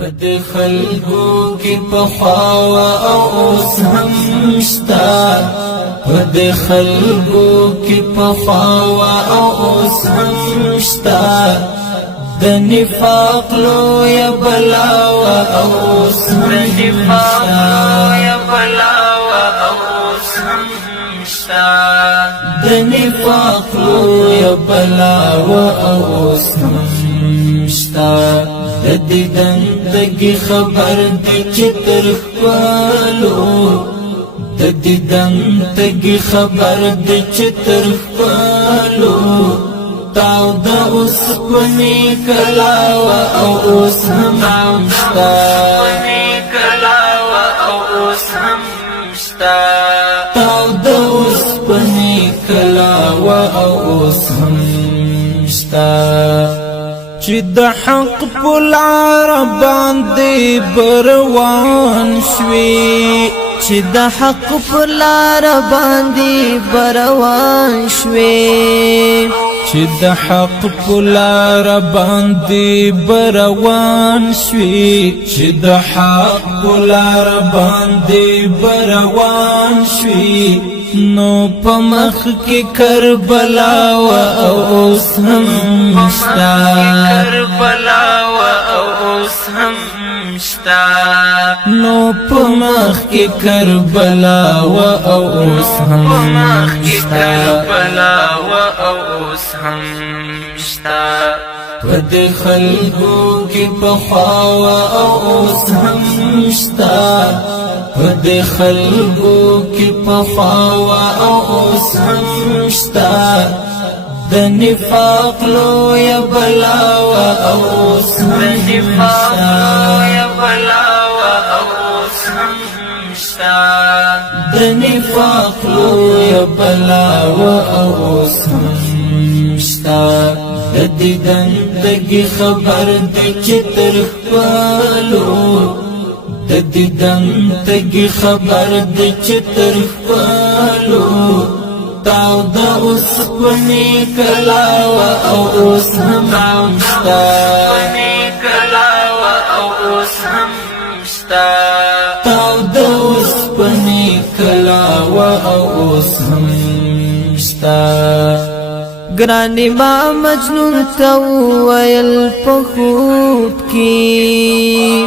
ود خلقو کی پخوا او اوس هم شتا ود خلقو کی پخوا او اوس هم شتا د نفاق لو یا بلاوا او اوس هم شتا د نفاق لو یا بلاوا او اوس هم شتا دیدن تگی خبر دی چتر خپالو دیدن تگی خبر دی چتر خپالو تاو دا اس پنی کلاوا او اس هم شتا تاو دا اس پنی کلاوا او اس هم شتا چی دا حق پلار باندی بروان شوی چی دا حق پلار باندی بروان شوی چی دا حق پلار باندی بروان شوی چی دا حق پلار باندی بروان شوی نو پمخ کی کربلا و اوس هم شتا نو پمخ کی کربلا و اوس هم شتا ود خلقو کی پخوا و اوس هم شتا ود خلقو کی پخوا و اوس هم شتا د نفاق لو یا بلاوا اوس هم شتا د نفاق لو یا بلاوا اوس هم شتا دیدن تگی خبر دی چتر خپالو دیدن تگی خبر دی چتر خپالو تاو دا اس پنی کلاوا او اوس هم شتا تاو دا اس پنی کلاوا او اوس هم شتا گرانی ما مجنون تا ویل پخوب کی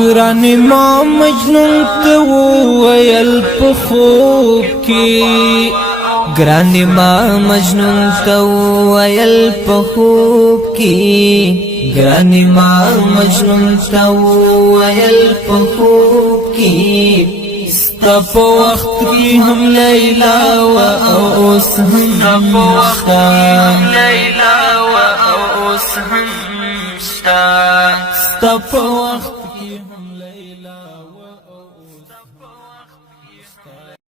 گرانی ما مجنون تا ویل پخوب کی گرانی ما مجنون تا ویل پخوب کی گرانی ما مجنون تا ویل پخوب کی ستا وقت کی ہم لیلا و اوس هم شتا ستا وقت کی